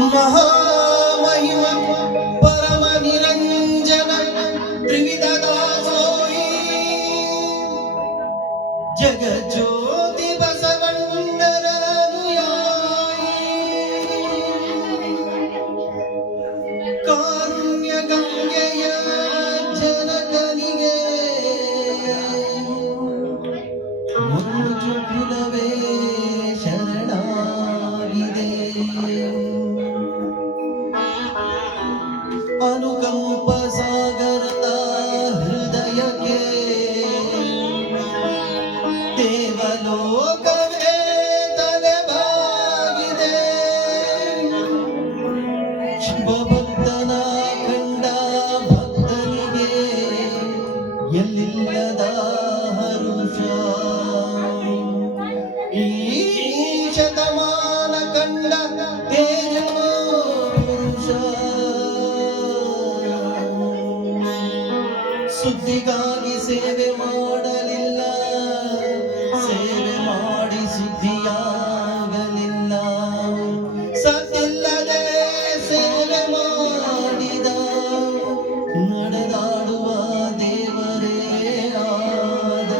ಮಹಾಮಹಿಮ ಪರಮ ನಿರಂಜನ ತ್ರಿವಿಧ ದಾಸೋಹಿ ಜಗಜ್ಯೋತಿ ಬಸವಣ್ಣರ ಅನುಯಾಯಿ ಕಾರುಣ್ಯ ಗಂಗೆಯ ಜನಕನಿಗೆ ಮುರುಜು ಕುಲವೇ ಶರಣಾಗಿದೆ ಅನುಕಂಪ ಸಾಗರದ ಹೃದಯಕ್ಕೆ ದೇವಲೋಕವೇ ತಲೆಬಾಗಿದೆ ಶಿವಭಕ್ತನ ಕಂಡ ಭಕ್ತನಿಗೆ ಎಲ್ಲಿಲ್ಲದ ಹರುಷ ಈ ಶತಮಾನ ಕಂಡ ತೇಜ ಪುರುಷ ಸುದ್ದಿಗಾಗಿ ಸೇವೆ ಮಾಡಲಿಲ್ಲ ಸೇವೆ ಮಾಡಿ ಸುದ್ದಿಯಾಗಲಿಲ್ಲ ಸತ್ತಿಲ್ಲದೆ ಸೇವೆ ಮಾಡಿದ ನಡೆದಾಡುವ ದೇವರೇ ಆದ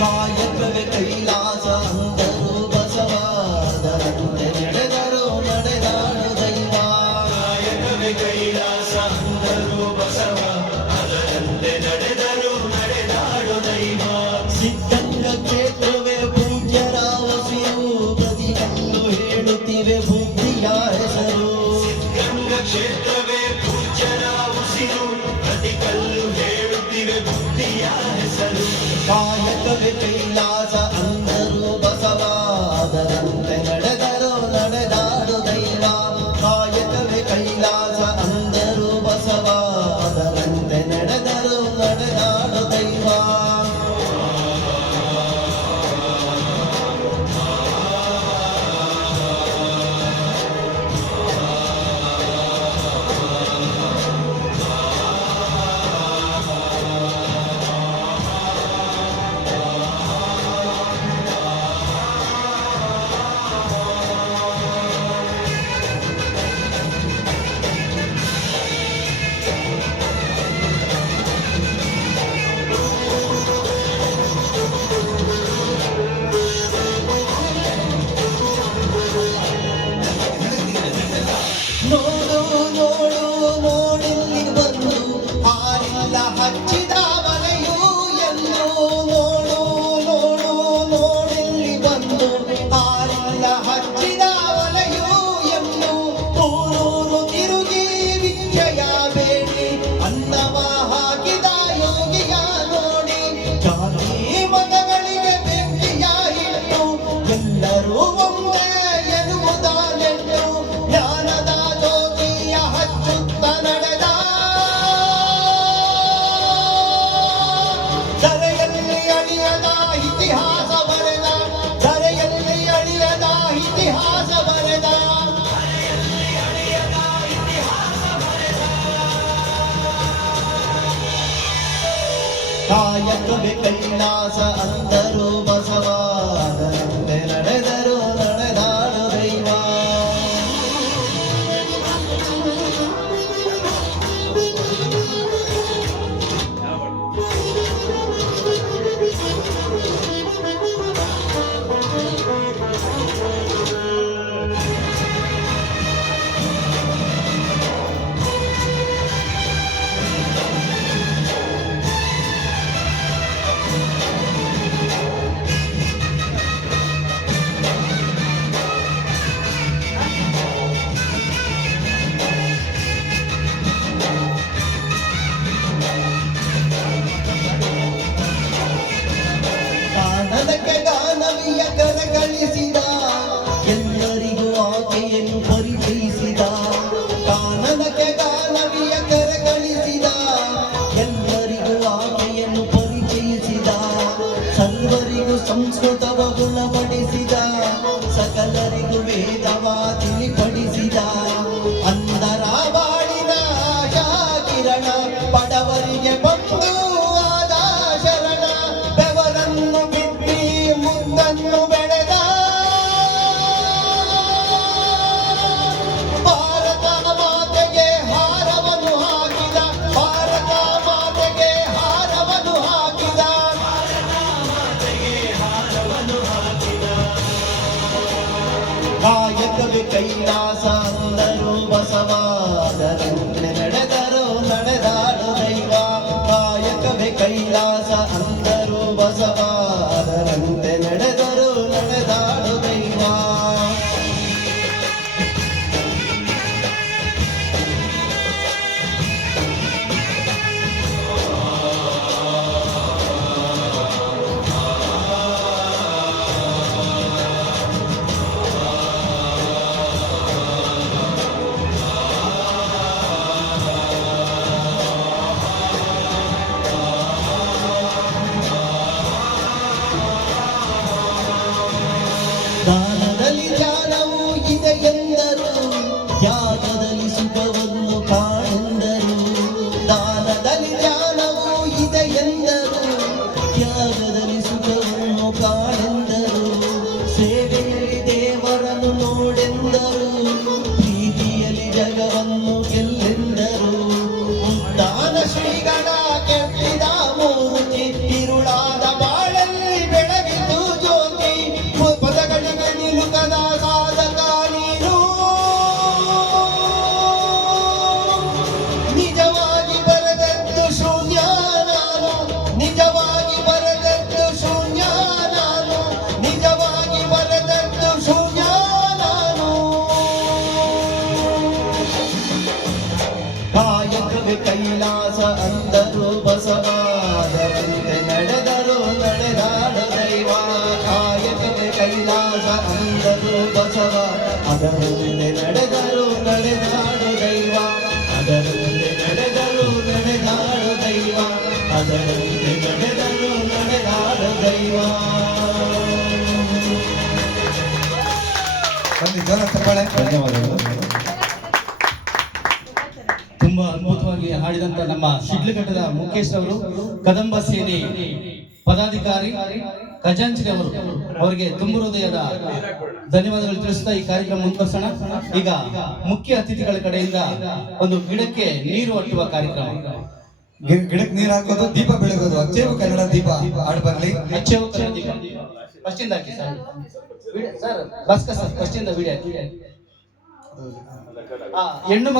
ಕಾಯಕವೇ ಕೈಲಾಸ ಅಂದರು ಬಸವಾದರಂತೆ ನಡೆದರು ನಡೆದಾಡು ದೈವ ಕಾಯಕವೇ ಕೈಲಾಸ ಅಂದರು ಬಸವ ಅದರಂತೆ ನಡೆದರು ನಡೆದಾಡು ದೈವ ಸಿದ್ಧಂಗ ಕ್ಷೇತ್ರವೇ ಪೂಜ್ಯರ ವಸಿರು ಪ್ರತಿಯೊಂದು ಹೇಳುತ್ತಿವೆ ಬುದ್ಧಿಯ ಹೆಸರು ಗಂಗ ಕ್ಷೇತ್ರವೇ ಪೂಜ್ಯರ ಉಸಿರು ಪ್ರತಿ ಕಲ್ಲು ಹೇಳುತ್ತಿವೆ ಬುದ್ಧಿಯ ಹೆಸರು ಕಾಯಕವೇ ಕೈಲಾಸ ಅಂದರು ಬಸವಾದರಂತೆ ನಡೆದರು ನಡೆದಾಡು ದೈವ ಕಾಯಕವೇ ಕೈಲಾಸ ಅಂದರು ಬಸವಾದರಂತೆ ನಡೆದರು ನಡೆದಾಡು ದೈವ ನೋಡು ನೋಡು ನೋಡಿಲ್ಲಿ ಬಂದು ಹಾಲಿಲ್ಲ ಹಚ್ಚಿದ ಮನೆಯು ಎಂದು ನೋಡು ನೋಡು ನೋಡಿಲ್ಲಿ ಬಂದು ಹಾಲಿಲ್ಲ ಹಚ್ಚಿದ ಮನೆಯು ಎಂದು ಊರೂರು ತಿರುಗಿ ವಿಜಯ ಬೇಡಿ ಅನ್ನವ ಹಾಕಿದ ಯೋಗಿಯ ನೋಡಿ ಜಾತಿ ಮತಗಳಿಗೆ ಬೆಂಕಿಯ ಇಟ್ಟು ಎಲ್ಲರೂ ಒಂದೇ ಎನ್ನುವುದಾನೆಂದು ಜ್ಞಾನದ ಜ್ಯೋತಿಯ ಹಚ್ಚುತ್ತ ನಡೆದ ಧರೆಯಲ್ಲಿ ಅಳಿಯದ ಇತಿಹಾಸ ಬರೆದ ಧರೆಯಲ್ಲಿ ಅಳಿಯದ ಇತಿಹಾಸ ಬರೆದ ಕಾಯಕವೇ ಕೈಲಾಸ ಅಂದರು ಬಸವಾದರಂತೆ ನಡೆದರು ನಡೆದಾಡು ದೈವ ಕಾನನಕ್ಕೆ ಗಾನವಿಯ ಕರಗಳಿಸಿದ ಎಲ್ಲರಿಗೂ ಆಕೆಯನ್ನು ಪರಿಚಯಿಸಿದ ಕಾನನಕ್ಕೆ ಗಾನವಿಯ ಕರಗಳಿಸಿದ ಎಲ್ಲರಿಗೂ ಆಕೆಯನ್ನು ಪರಿಚಯಿಸಿದ ಸರ್ವರಿಗೂ ಸಂಸ್ಕೃತವ ಗುಣಪಡಿಸಿದ ಮುತ್ತನ್ನು ಬೆಳೆದ ಭಾರತ ಮಾತೆಗೆ ಹಾರವನ್ನು ಹಾಕಿದ, ಭಾರತ ಮಾತೆಗೆ ಹಾರವನ್ನು ಹಾಕಿದ. ಕಾಯಕವೇ ಕೈಲಾಸ ಅಂದರು ಬಸವ, ಅದರಂತೆ ನಡೆದರು ನಡೆದಾಡು ದೈವ. ಕಾಯಕವೇ ಕೈಲಾಸ ಅಂದರು ಬಸವ, ಅದರಂತೆ ನಡೆದರು ನಡೆದಾಡು ದೈವ. ದಾನದಲ್ಲಿ ಜ್ಞಾನವೂ ಇದೆ ಎಂದರು, ತ್ಯಾಗದಲ್ಲಿ ಸುಖವನ್ನು ಕಾಣೆಂದರು. ದಾನದಲ್ಲಿ ಜ್ಞಾನವೂ ಇದೆ ಎಂದರು, ತ್ಯಾಗದಲ್ಲಿ ಸುಖವನ್ನು ಕಾಣೆಂದರು. ಸೇವೆಯಲ್ಲಿ ದೇವರನ್ನು ನೋಡೆಂದರು, ಪ್ರೀತಿಯಲ್ಲಿ ಜಗವನ್ನು ಗೆಲ್ಲೆಂದರು. ಉದ್ದಾನ ಶ್ರೀಗಳ ಕೆತ್ತಿದ ಮೂರ್ತಿ, ತಿರುಳಾದ ಬಾಳಲ್ಲಿ ಬೆಳಗಿತು ಜ್ಯೋತಿ. ಪದಗಳಿಗೆ ನಿಲುಕದ ಸಾಧಕ ನೀನು, ನಿಜವಾಗಿ ಬರೆದದ್ದು ಶೂನ್ಯ ನಾನು, ನಿಜವಾಗಿ ಬರೆದದ್ದು ಶೂನ್ಯ ನಾನು, ನಿಜವಾಗಿ ಬರೆದದ್ದು ಶೂನ್ಯ ನಾನು. ಕಾಯಕವೇ ಕೈಲಾಸ ಅಂದರು ಬಸವ, ಅದರಂತೆ ನಡೆದರು ನಡೆದಾಡು ದೈವ. ಕಾಯಕವೇ ಕೈಲಾಸ ಅಂದರು ಬಸವ, ಅದರಂತೆ ನಡೆದರು ನಡೆದಾಡು ದೈವ. ಅದರಂತೆ ನಡೆದರು ನಡೆದಾಡು ದೈವ, ಅದರಂತೆ ನಡೆದರು ನಡೆದಾಡು ದೈವ. ಬನ್ನಿ ಜೋರ ಚಪ್ಪಾಳೆ. ಧನ್ಯವಾದಗಳು. ತುಂಬಾ ಅದ್ಭುತವಾಗಿ ಹಾಡಿದಂತ ನಮ್ಮ ಶಿಡ್ಲಘಟ್ಟದ ಮುಖೇಶ್ ಅವರು, ಕದಂಬ ಸೇನೆ ಪದಾಧಿಕಾರಿ ಖಜಾಂಚಿ ಅವರು, ಅವರಿಗೆ ತುಂಬ ಹೃದಯದ ಧನ್ಯವಾದಗಳು ತಿಳಿಸ್ತಾ ಈ ಕಾರ್ಯಕ್ರಮ ಮುಂದುವರಿಸೋಣ. ಈಗ ಮುಖ್ಯ ಅತಿಥಿಗಳ ಕಡೆಯಿಂದ ಒಂದು ಗಿಡಕ್ಕೆ ನೀರು ಅಟ್ಟುವ ಕಾರ್ಯಕ್ರಮ. ಗಿಡಕ್ಕೆ ನೀರು ಹಾಕೋದು, ದೀಪ ಬೆಳಗೋದು, ಅಚ್ಚೇವು ಕನ್ನಡ ದೀಪ ಹಾಡು ಬರ್ಲಿ. ಅಚ್ಚೇವು ಕನ್ನಡ ದೀಪ ಫಸ್ಟ್ ಇಂದ ಹಾಕಿ sir. Sir Bhaskar sir first ಇಂದ ವಿಡಿಯೋ ಹೆಣ್ಣು